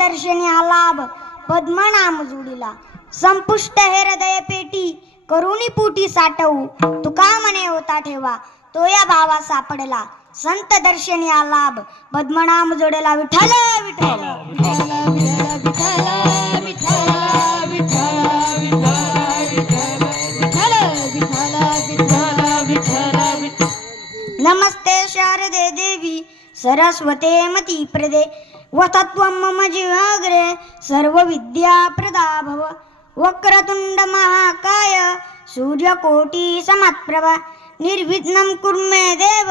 दर्शनी हा लाभ पद्मनाम जोडीला. संपुष्ट हे हृदय पेटी करुणी पोटी साठवू, तुका म्हणे होता ठेवा तो या भावा सापडला. संत दर्शनी हा लाभ पद्मनाम जोडला. विठ्ठल विठ्ठल नमस्ते शारदे देवी सरस्वते मती प्रदे वसत्वं मम जीवाग्रे सर्व विद्या प्रदा भव. वक्रतुंड महाकाय सूर्यकोटि समप्रभा निर्विघ्नं कुरु मे देव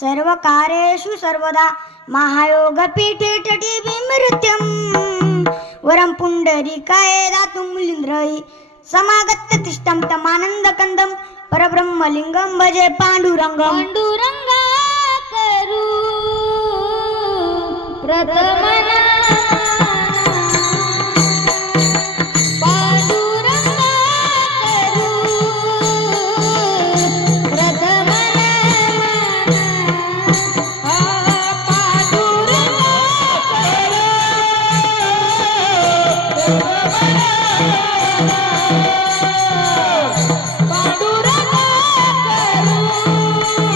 सर्वकार्येषु सर्वदा. महायोग पीठे तटी विमृत्यं वरं पुंडरीकाय दातुं मुलीन्द्रयि समागत्य तिष्ठं तमानन्दकन्दं परब्रह्मलिंगं भजे पांडुरंगं. पांडुरंगा करू प्रथमना पांडुरंगा करू प्रथमना पांडुरंगा पांडुरंगा करू प्रथमन मन पांडुरंगा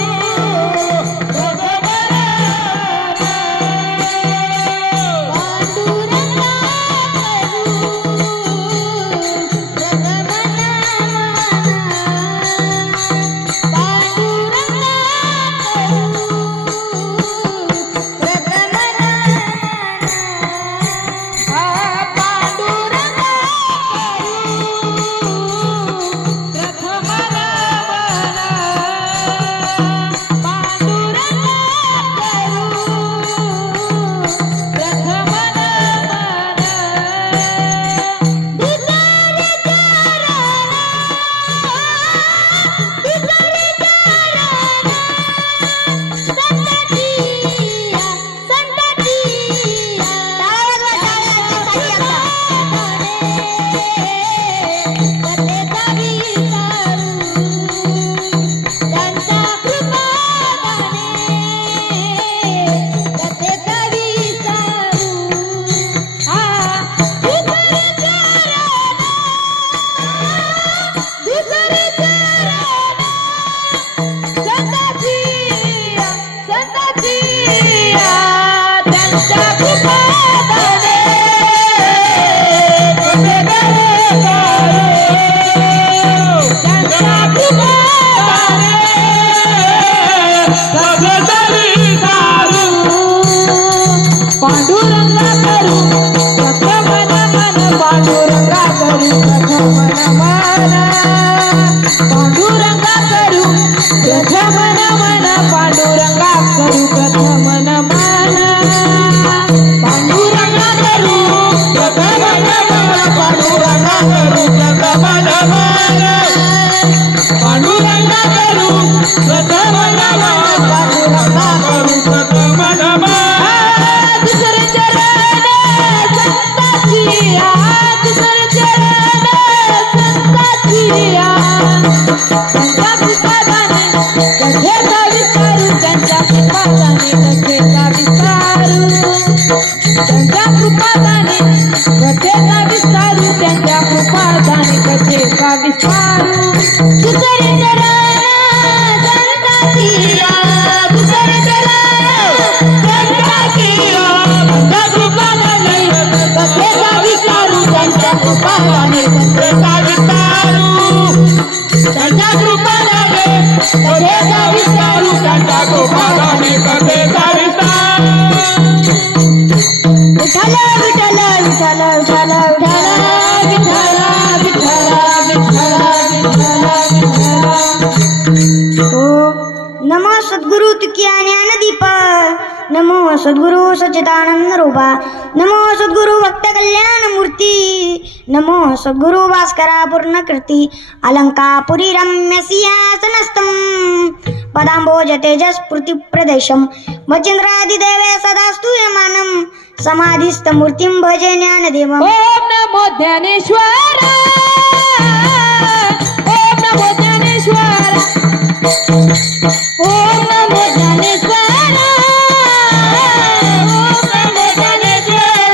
करू प्रथमन मन पांडुरंगा करू प्रथमन मन पांडुरंगा करू प्रथमन मन पांडुरंगा करू प्रथमन मन पांडुरंगा करू प्रथमन मन पांडुरंगा करू प्रथमन मन पांडुरंगा करू प्रथमन मन. दुसरे चरण संताची दुसरे चरण संताची त्यांच्या कृपादाने कथेचा विस्तारू त्यांच्या कृपादाने कथेचा विस्तारू त्यांच्या कृपादाने कथेचा विस्तारू त्यांच्या कृपादाने कथेचा विस्तारू. दुसरे चरण संताची दुसरे चरण संताची त्यांच्या कृपादाने कथेचा विस्तारू त्यांच्या कृपादाने कथेचा विस्तारू त्यांच्या कृपादाने कथेचा विस्तारू त्यांच्या कृपादाने कथेचा विस्तारू. विठ्ठल विठ्ठल विठ्ठल विठ्ठल विठ्ठल विठ्ठल विठ्ठल विठ्ठल विठ्ठल. नमो सद्गुरु तुकिया ज्ञानदीप नमो सद्गुरु सच्चिदानंद रूपा नमो सद्गुरु भक्त कल्याण मूर्ती नमो सद्गुरु भास्करा पूर्णकृती अलंकापुरी रम्य सिंहासनस्थं पदांबोज तेजस्फूर्ति प्रदेशम मचिंद्रादिदेवे सदा स्तूयमानं समाधिस्थ मूर्तिं भजे ज्ञानदेवम्. ओम नमो ज्ञानेश्वर ओम नमो ज्ञानेश्वर ओम नमो ज्ञानेश्वर ओम नमो ज्ञानेश्वर.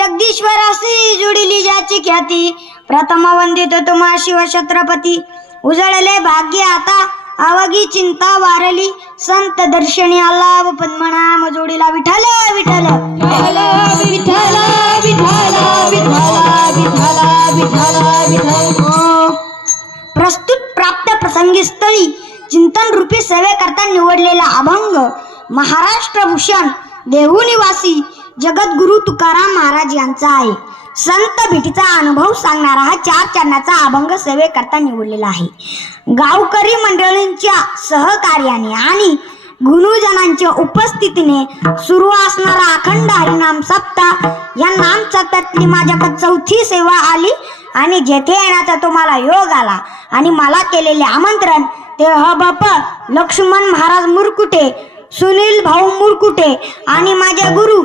जगदीश्वरासी जुडिली ज्याची ख्याती, प्रथम वंदित तुम्हा शिव छत्रपती. उजळले भाग्य आता आवगी चिंता वारली, संत दर्शनी आला व पद्मनाम जोडीला. विठ्ठल विठ्ठल विठ्ठल विठ्ठल विठ्ठल विठ्ठल विठ्ठल विठ्ठल. प्रस्तुत प्राप्त प्रसंगी स्थळी चिंतन रूपी सेवेकरता निवडलेला अभंग महाराष्ट्र भूषण देहू निवासी जगद्गुरु तुकाराम महाराज यांचा आहे. संत भेटीचा अनुभव सांगणारा हा 4 चरणाचा अभंग सेवेकरता निवडलेला आहे. गावकरी मंडळींच्या सहकार्याने आणि गुरुजनांच्या उपस्थितीने सुरू असणारा अखंड हरिनाम सप्ताह या नाम सप्ताहातली माझ्याकडे 4थी सेवा आली आणि जेथे येण्याचा तुम्हाला योग आला आणि मला केलेले आमंत्रण ते हबप लक्ष्मण महाराज मुरकुटे, सुनील भाऊ मुरकुटे आणि माझे गुरु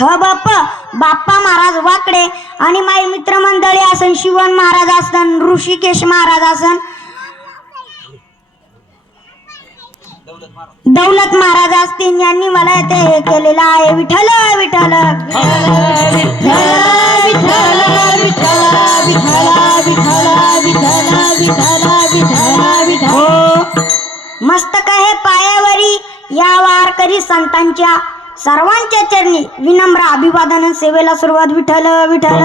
हबप बाप्पा महाराज वाकडे आणि माझे मित्रमंडळी असन शिवन महाराज असन, ऋषिकेश महाराज असन, दौलत महाराज असतील यांनी मला ते हे केलेलं आहे. विठ्ठल विठ्ठल मस्तक हे पायावरी या वारकरी संतांच्या सर्वांच्या चरणी विनम्र अभिवादन. सेवेला सुरुवात. विठ्ठल विठ्ठल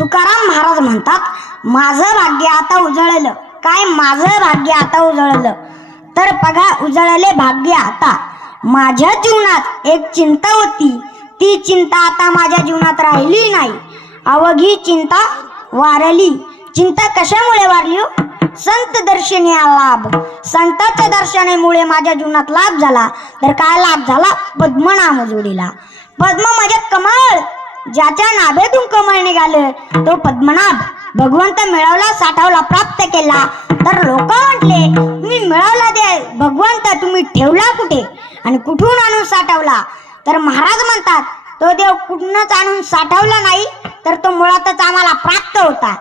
तुकाराम महाराज म्हणतात, माझं भाग्य आता उजळलं. काय माझं भाग्य आता उजळलं? तर बघा, उजळले भाग्य आता. माझ्या जीवनात एक चिंता होती, ती चिंता आता माझ्या जीवनात राहिली नाही. अवघी चिंता वारली. चिंता कशामुळे वारली हो? संत दर्शनी लाभ. संतांच्या दर्शनामुळे माझ्या जीवनात लाभ झाला. तर काय लाभ झाला? पद्मनाम जोडीला. पद्म म्हणजे कमळ, ज्याच्या नाभेतून कमळ निघालं तो पद्मनाभ. भगवंत मिळवला, साठवला, प्राप्त केला. तर लोक म्हटले, तुम्ही मिळवला दे भगवंत, तुम्ही ठेवला कुठे आणि कुठून आणून साठवला? तर महाराज म्हणतात, तो देव कुठूनच आणून साठवला नाही, तर तो मुळातच आम्हाला प्राप्त होता.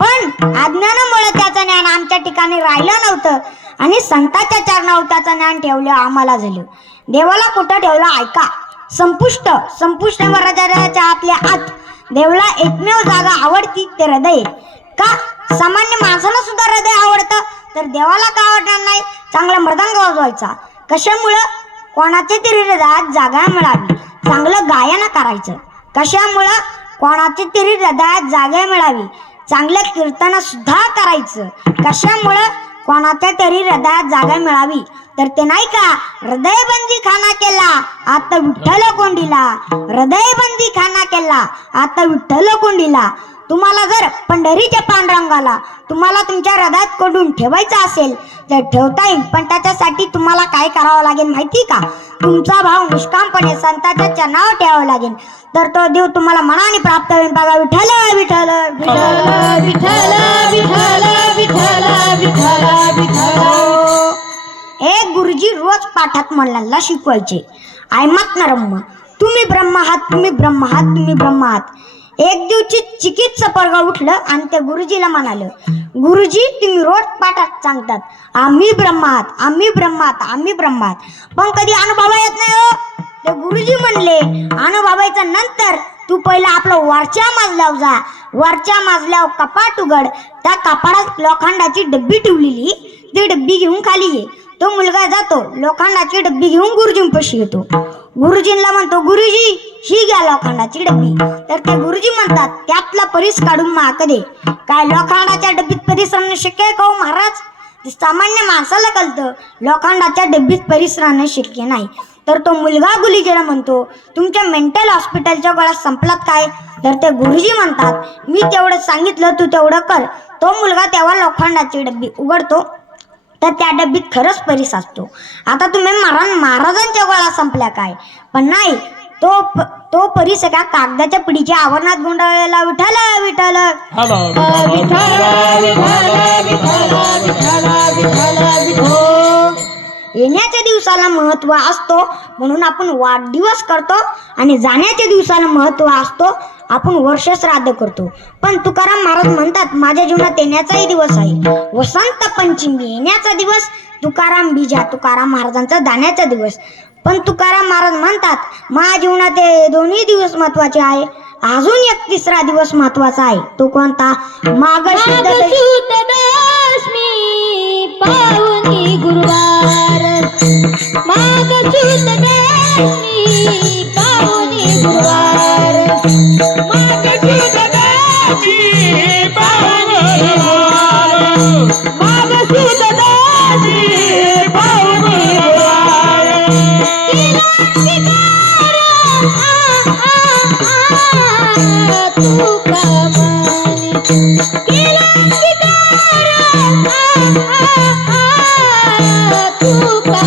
पण अज्ञानामुळे त्याचं ज्ञान आमच्या ठिकाणी राहिलं नव्हतं आणि संतांच्या चरणावर त्याचं ज्ञान ठेवलं आम्हाला झालं. देवाला कुठं ठेवलं ऐका. संपुष्ट हृदयाच्या आतल्या आत देवाला एकमेव जागा आवडती, ते हृदय. का? सामान्य माणसाला सुद्धा हृदय आवडतं, तर देवाला का आवडणार नाही? चांगला मृदंग वाजवायचा. कशामुळं? कोणाच्या तरी हृदयात जागा मिळावी. चांगलं गायन करायचं. कशामुळं? कोणाच्या तरी हृदयात जागा मिळावी. चांगलं कीर्तन सुद्धा करायचं. कशामुळं? कोणाच्या तरी हृदयात जागा मिळावी. तर ते नाही का, हृदयबंदी खाना केला आता विठ्ठल कोंडीला. हृदयबंदी खाना केला आता विठ्ठल कोंडीला. तुम्हाला जर पंढरीच्या पांडुरंगाला तुम्हाला तुमच्या हृदयात कोंडून ठेवायचं असेल तर ठेवता येईल. पण त्याच्यासाठी तुम्हाला काय करावं लागेल माहिती का? तुमचा भाव निष्कामपणे संतांच्या चरणावर ठेवावा लागेल. तर तो देव तुम्हाला मनाने प्राप्त होईल. बघा, विठ्ठल विठ्ठल विठ्ठल विठ्ठल विठ्ठल विठ्ठल विठ्ठल. एक गुरुजी रोज पाठात मुलांना शिकवायचे, आयमात नरम्म, तुम्ही ब्रह्म आहात, तुम्ही ब्रह्म आहात, तुम्ही ब्रह्म आहात. एक दिवशी चिकित्सा पोरग उठलं आणि त्या गुरुजीला म्हणालं, गुरुजी तुम्ही रोज पाठात सांगतात आम्ही ब्रह्म आहात, आम्ही ब्रह्म आहात, आम्ही ब्रह्म आहात, पण कधी अनुभव येत नाही हो. ते गुरुजी म्हणले, अनुभवायच्या नंतर तू पहिला आपलं वरच्या मजल्यावर जा. वरच्या मजल्यावर कपाट उघड. त्या कपाटात लोखंडाची डब्बी ठेवलेली, ती डब्बी घेऊन खाली ये. तो मुलगा जातो, लोखंडाची डब्बी घेऊन गुरुजींपाशी येतो. गुरुजींना म्हणतो, गुरुजी ही घ्या लोखंडाची डब्बी. तर ते गुरुजी म्हणतात, त्यातला परीस काढून माक दे. काय लोखंडाच्या डब्बीत परीस राहणं शक्य आहे का हो महाराज? सामान्य माणसाला कळतं लोखंडाच्या डब्बीत परीस राहणं शक्य नाही. तर तो मुलगा गुरुजीला म्हणतो, तुमच्या मेंटल हॉस्पिटलच्या गोळ्या संपलात काय? तर ते गुरुजी म्हणतात, मी तेवढं सांगितलं तू तेवढं कर. तो मुलगा तेव्हा लोखंडाची डब्बी उघडतो, तर त्या डब्बीत खरंच परीस असतो. आता तुम्ही महाराजांच्या गोळ्या संपल्या काय? पण नाही, तो परीस का कागदाच्या पिढीच्या आवरणात गुंडाळलेला. विठ्ठल विठ्ठल येण्याच्या दिवसाला महत्त्व असतो म्हणून आपण वाढदिवस करतो आणि जाण्याच्या दिवसाला महत्त्व असतो आपण वर्ष श्राद्ध करतो. पण तुकाराम महाराज म्हणतात माझ्या जीवनात येण्याचाही दिवस आहे. वसंत पंचमी येण्याचा दिवस, तुकाराम बीजा तुकाराम महाराजांचा जाण्याचा दिवस. पण तुकाराम महाराज म्हणतात माझ्या जीवनात हे दोन्ही दिवस महत्वाचे आहे. अजून एक तिसरा दिवस महत्वाचा आहे. तो कोणता? माघ शुद्ध दशमी पावनी गुरुवार, माघ शुद्ध दशमी पावनी गुरुवार, माघ शुद्ध दशमी पावनी गुरुवार, माघ शुद्ध दशमी पावनी गुरुवार. तुका